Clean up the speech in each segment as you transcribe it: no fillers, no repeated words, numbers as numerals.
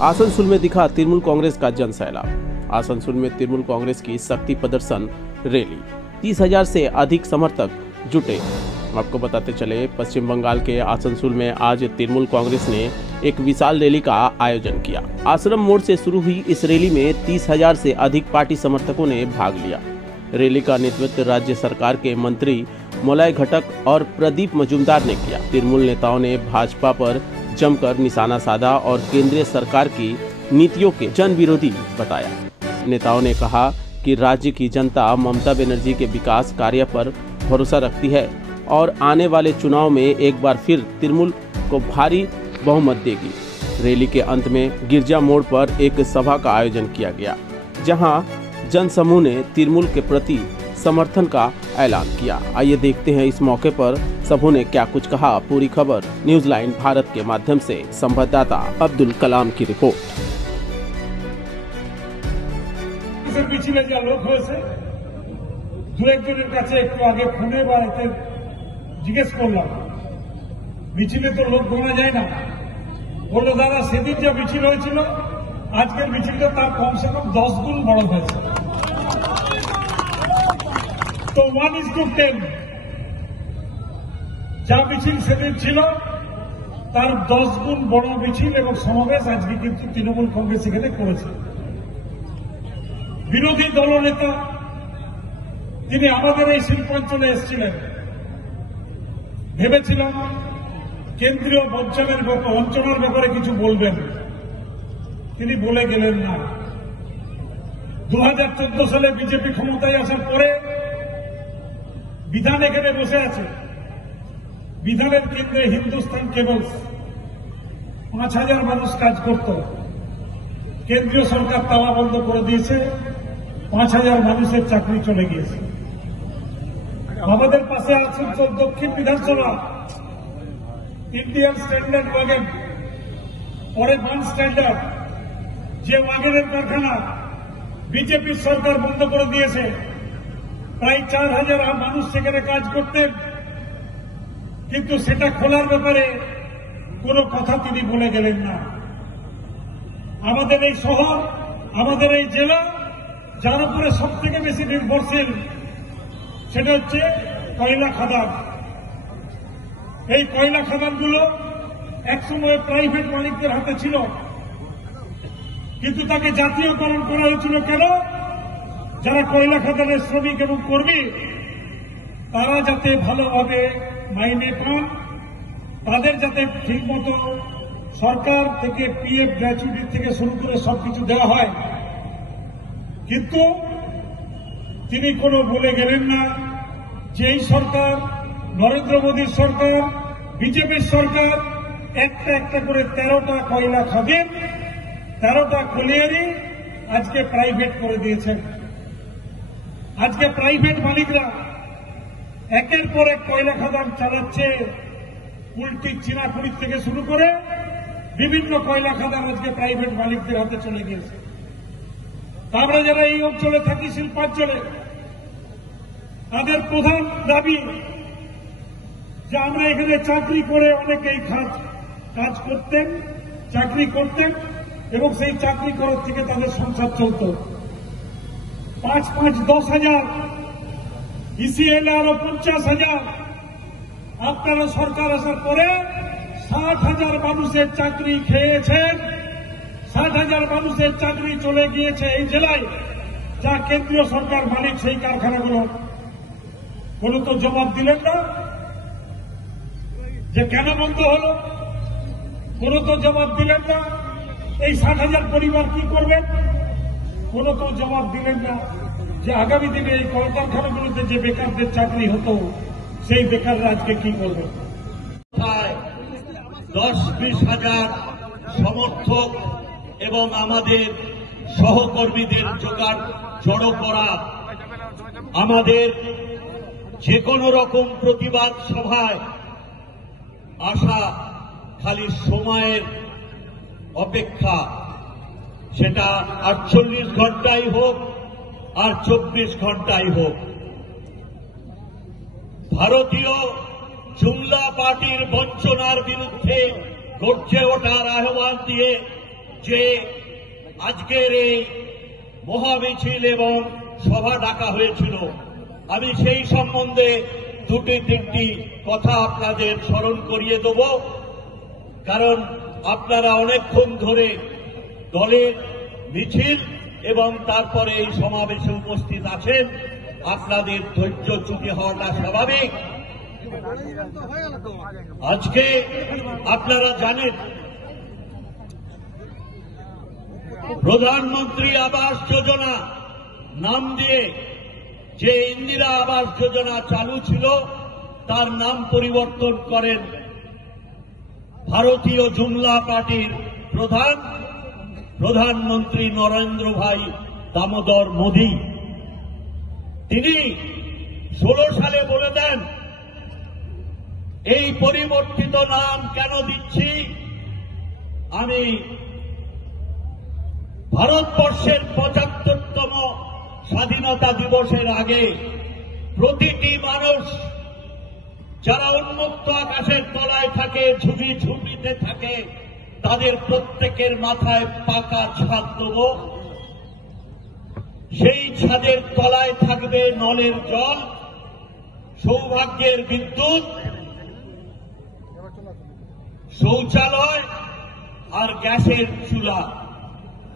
आसनसोल में दिखा तृणमूल कांग्रेस का जन सैलाब। आसनसोल में तृणमूल कांग्रेस की शक्ति प्रदर्शन रैली, 30,000 से अधिक समर्थक जुटे। आपको बताते चले, पश्चिम बंगाल के आसनसोल में आज तृणमूल कांग्रेस ने एक विशाल रैली का आयोजन किया। आश्रम मोड़ से शुरू हुई इस रैली में 30,000 से अधिक पार्टी समर्थकों ने भाग लिया। रैली का नेतृत्व राज्य सरकार के मंत्री मलय घटक और प्रदीप मजूमदार ने किया। तृणमूल नेताओं ने भाजपा पर जमकर निशाना साधा और केंद्रीय सरकार की नीतियों के जन विरोधी बताया। नेताओं ने कहा कि राज्य की जनता ममता बनर्जी के विकास कार्य पर भरोसा रखती है और आने वाले चुनाव में एक बार फिर तृणमूल को भारी बहुमत देगी। रैली के अंत में गिरजा मोड़ पर एक सभा का आयोजन किया गया, जहां जनसमूह ने तृणमूल के प्रति समर्थन का ऐलान किया। आइए देखते हैं इस मौके पर सबों ने क्या कुछ कहा। पूरी खबर न्यूज लाइन भारत के माध्यम से संवाददाता अब्दुल कलाम की रिपोर्ट। মিছিলে যা লোক হয়েছে, দু একজনের কাছে একটু আগে ফোনে বা এতে জিজ্ঞেস করলাম, মিছিলে তো লোক গোনা যায় না। বললো দাদা, সেদিন যা মিছিল হয়েছিল আজকের মিছিলটা তার কমসে কম 10 গুণ বড় হয়েছে। তো 1:10 যা মিছিল সেদিন ছিল তার 10 গুণ বড় মিছিল এবং সমাবেশ আজকে কিন্তু তৃণমূল কংগ্রেস এখানে করেছে। বিরোধী দলনেতা তিনি আমাদের এই শিল্পাঞ্চলে এসেছিলেন, ভেবেছিলাম কেন্দ্রীয় বঞ্চনার ব্যাপারে কিছু বলবেন, তিনি বলে গেলেন না। 2014 সালে বিজেপি ক্ষমতায় আসার পরে বিধান এখানে বসে আছে, বিধানের কেন্দ্রে হিন্দুস্তান কেবলস 5,000 মানুষ কাজ করত, কেন্দ্রীয় সরকার তালা বন্ধ করে দিয়েছে, 5,000 মানুষের চাকরি চলে গিয়েছে। আমাদের পাশে আসানসোল দক্ষিণ বিধানসভা ইন্ডিয়ান স্ট্যান্ডার্ড ওয়াগন, পরে বান স্ট্যান্ডার্ড, যে ওয়াগনের কারখানা বিজেপি সরকার বন্ধ করে দিয়েছে, প্রায় 4,000 মানুষ সেখানে কাজ করতেন, কিন্তু সেটা খোলার ব্যাপারে কোনো কথা তিনি বলে গেলেন না। আমাদের এই শহর, আমাদের এই জেলা যার উপরে সব থেকে বেশি নির্ভরশীল সেটা হচ্ছে কয়লা খাদান। এই কয়লা খাদানগুলো একসময় প্রাইভেট মালিকদের হাতে ছিল, কিন্তু তাকে জাতীয়করণ করা হয়েছিল কেন? যারা কয়লা খাদানের শ্রমিক এবং কর্মী তারা যাতে ভালোভাবে মাইনে পান, তাদের যাতে ঠিকমতো সরকার থেকে পিএফ গ্র্যাচুইটি থেকে শুরু করে সবকিছু দেওয়া হয়। কিন্তু তিনি কোনো বলে গেলেন না যে এই সরকার, নরেন্দ্র মোদীর সরকার, বিজেপির সরকার একটা একটা করে 13টা কয়লা খাদান, 13টা কলিয়ারি আজকে প্রাইভেট করে দিয়েছেন। আজকে প্রাইভেট মালিকরা একের পর এক কয়লা খাদান চালাচ্ছে, উল্টি চীনাখড়ি থেকে শুরু করে বিভিন্ন কয়লা খাদান আজকে প্রাইভেট মালিকদের হাতে চলে গিয়েছে। আমরা যারা এই অঞ্চলে থাকি, শিল্পাঞ্চলে, তাদের প্রধান দাবি যে আমরা এখানে চাকরি করে অনেকেই কাজ করতেন, চাকরি করতেন এবং সেই চাকরি করার থেকে তাদের সংসার চলত। 5,000-10,000 ইসিএল আরো 50,000। আপনারা সরকার আসার পরে 60,000 মানুষের চাকরি খেয়েছেন, 60,000 মানুষের চাকরি চলে গিয়েছে এই জেলায়, যা কেন্দ্রীয় সরকার মালিক সেই কারখানাগুলো। কোন তো জবাব দিলেন না যে কেন বন্ধ হলো, কোন তো জবাব দিলেন না এই 60,000 পরিবার কি করবেন, কোন তো জবাব দিলেন না যে আগামী দিনে এই কলকারখানাগুলোতে যে বেকারদের চাকরি হতো সেই বেকাররা আজকে কি করবে। 10-20 হাজার সমর্থক এবং আমাদের সহকর্মীদের জড়ো করা, আমাদের যে কোনো রকম প্রতিবাদ সভায় আসা খালি সময়ের অপেক্ষা, সেটা 48 ঘন্টাই হোক আর 24 ঘন্টাই হোক। ভারতীয় জুমলা পার্টির বঞ্চনার বিরুদ্ধে গর্জে ওঠার আহ্বান দিয়ে যে আজকের এই মহামিছিল এবং সভা ডাকা হয়েছিল, আমি সেই সম্বন্ধে দুটি তিনটি কথা আপনাদের স্মরণ করিয়ে দেব। কারণ আপনারা অনেকক্ষণ ধরে দলের মিছিল এবং তারপরে এই সমাবেশে উপস্থিত আছেন, আপনাদের ধৈর্যচ্যুতি হওয়াটা স্বাভাবিক। আজকে আপনারা জানেন প্রধানমন্ত্রী আবাস যোজনা নাম দিয়ে যে ইন্দিরা আবাস যোজনা চালু ছিল তার নাম পরিবর্তন করেন ভারতীয় জুমলা পার্টির প্রধানমন্ত্রী নরেন্দ্র ভাই দামোদর মোদী। তিনি 16 সালে বলে দেন এই পরিবর্তিত নাম কেন দিচ্ছি, আমি ভারতবর্ষের 75তম স্বাধীনতা দিবসের আগে প্রতিটি মানুষ যারা উন্মুক্ত আকাশের তলায় থাকে, ঝুড়ি ঝুপড়িতে থাকে, তাদের প্রত্যেকের মাথায় পাকা ছাদ দেব। সেই ছাদের তলায় থাকবে নলের জল, সৌভাগ্যের বিদ্যুৎ, শৌচালয় আর গ্যাসের চুলা,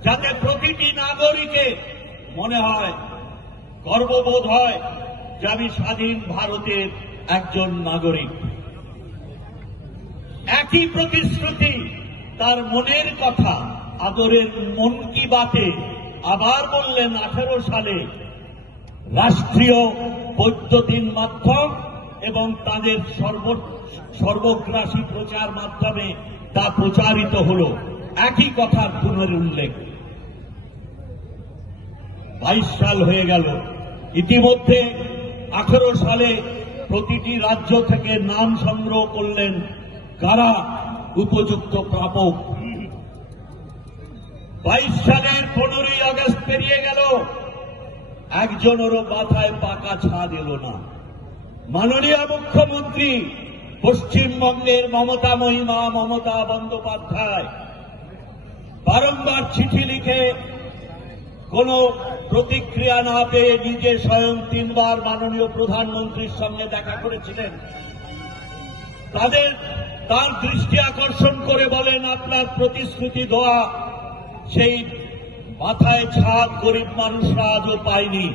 যাতে প্রতিটি নাগরিকে মনে হয়, গর্ববোধ হয় যে আমি স্বাধীন ভারতের একজন নাগরিক। একই প্রতিশ্রুতি তার মনের কথা আদরের মন কি বাতে আবার বললেন 18 সালে রাষ্ট্রীয় বৈদ্যুতিন মাধ্যম এবং তাদের সর্বগ্রাসী প্রচার মাধ্যমে তা প্রচারিত হল। একই কথার পুনরুল্লেখ। 22 সাল হয়ে গেল, ইতিমধ্যে 18 সালে প্রতিটি রাজ্য থেকে নাম সংগ্রহ করলেন কারা উপযুক্ত প্রাপক। 22 সালের 15ই আগস্ট পেরিয়ে গেল, একজনেরও মাথায় পাকা ছাদ এলো না। মাননীয় মুখ্যমন্ত্রী পশ্চিমবঙ্গের মমতা মহিমা মমতা বন্দ্যোপাধ্যায় বারংবার চিঠি লিখে কোন প্রতিক্রিয়া না পেয়ে নিজে স্বয়ং 3 বার মাননীয় প্রধানমন্ত্রীর সঙ্গে দেখা করেছিলেন। তার দৃষ্টি আকর্ষণ করে বলেন, আপনার প্রতিশ্রুতি দেওয়া সেই মাথায় ছাদ গরিব মানুষরা আজও পায়নি।